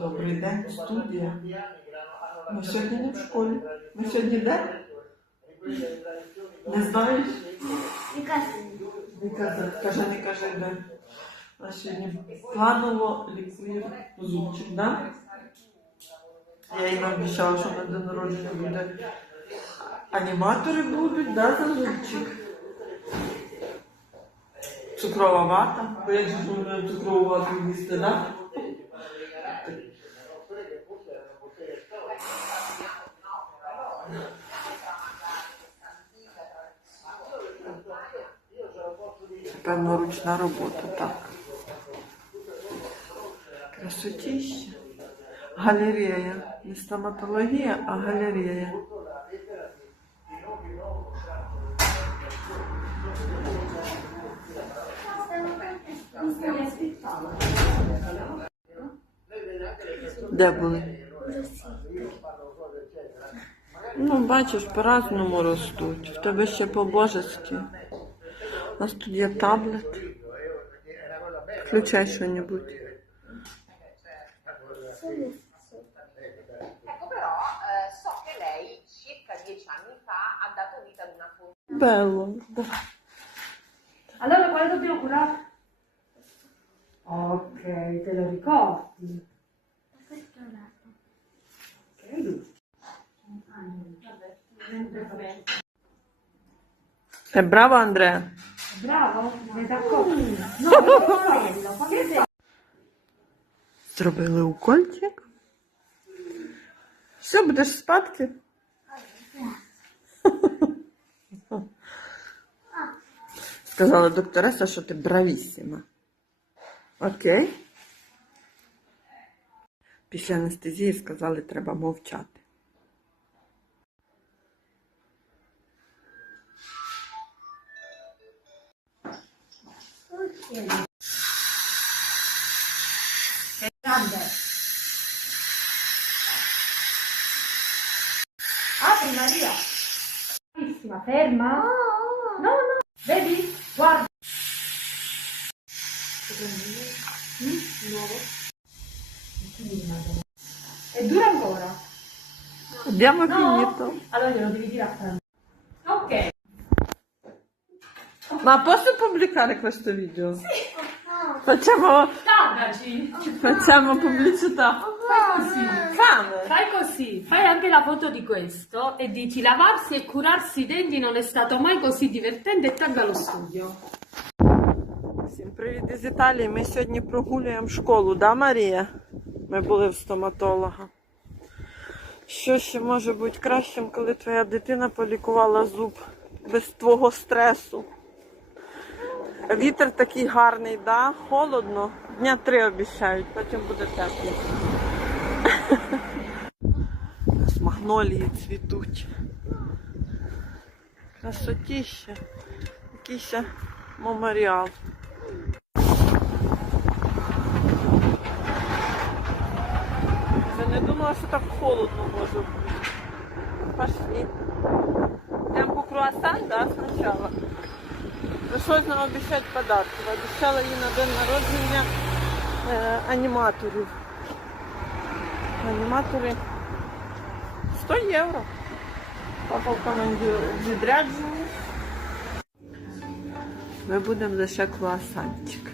Добрий день, студія. Ми сьогодні не в школі. Ми сьогодні де? Не знаєш? Не кажи, каже, не кажи де. А сьогодні планово лікує зубчик, да? Я їм обіцяла, що на день народження буде. Аніматори будуть, да, за зубчик. Цукрова вата. Бо ми цукрову вату їсти, да? Певно, ручна робота, так. Красотіще. Галерея. Не стоматологія, а галерея. Де були? Ну, бачиш, по-разному ростуть. В тебе ще по-божески. У нас тут є таблет. Включай що-небудь. Ecco però eh, so che lei circa dieci anni fa ha dato vita ad una fonte. Бело. Да. Allora quale dobbiamo curare? Ok, te lo ricordi. Ok. Е, браво, Андреа. Bravo, ne da coppia. No, quello. Sei? Зробили укольчик. Все, будеш спадки? Сказала доктореса, що ти бравісіма. Окей. Після анестезії сказали, треба мовчати. Grande. Apri Maria. Bravissima, ferma. No, no. Vedi? Guarda. Mm? Nuovo. E dura ancora? Abbiamo No? finito. Allora glielo devi dire a Fran. Ma posso pubblicare questo video? Facciamo, Guardaci. facciamo pubblicità. Fai così. Fame. Fai così, fai anche la foto di questo e dici lavarsi e curarsi i denti non è stato mai così divertente e tagga lo studio. Всім привіт із Італії. Ми сьогодні прогулюємо школу, да, Марія? Ми були в стоматолога. Що ще може бути кращим, коли твоя дитина полікувала зуб без твого стресу? Вітер такий гарний, да? Холодно. Дня три обіцяють, потім буде тепло. Магнолії цвітуть. Красотіще. Якийсь меморіал. Я не думала, що так холодно може бути. Пошли. Йдемо по круасан, да, спочатку. Прийшлось нам обіцяти подарки. Обіцяла їй на день народження е, аніматорів. Аніматори 100 євро. Папа в команді відряджений. Ми будемо лише круасанчик.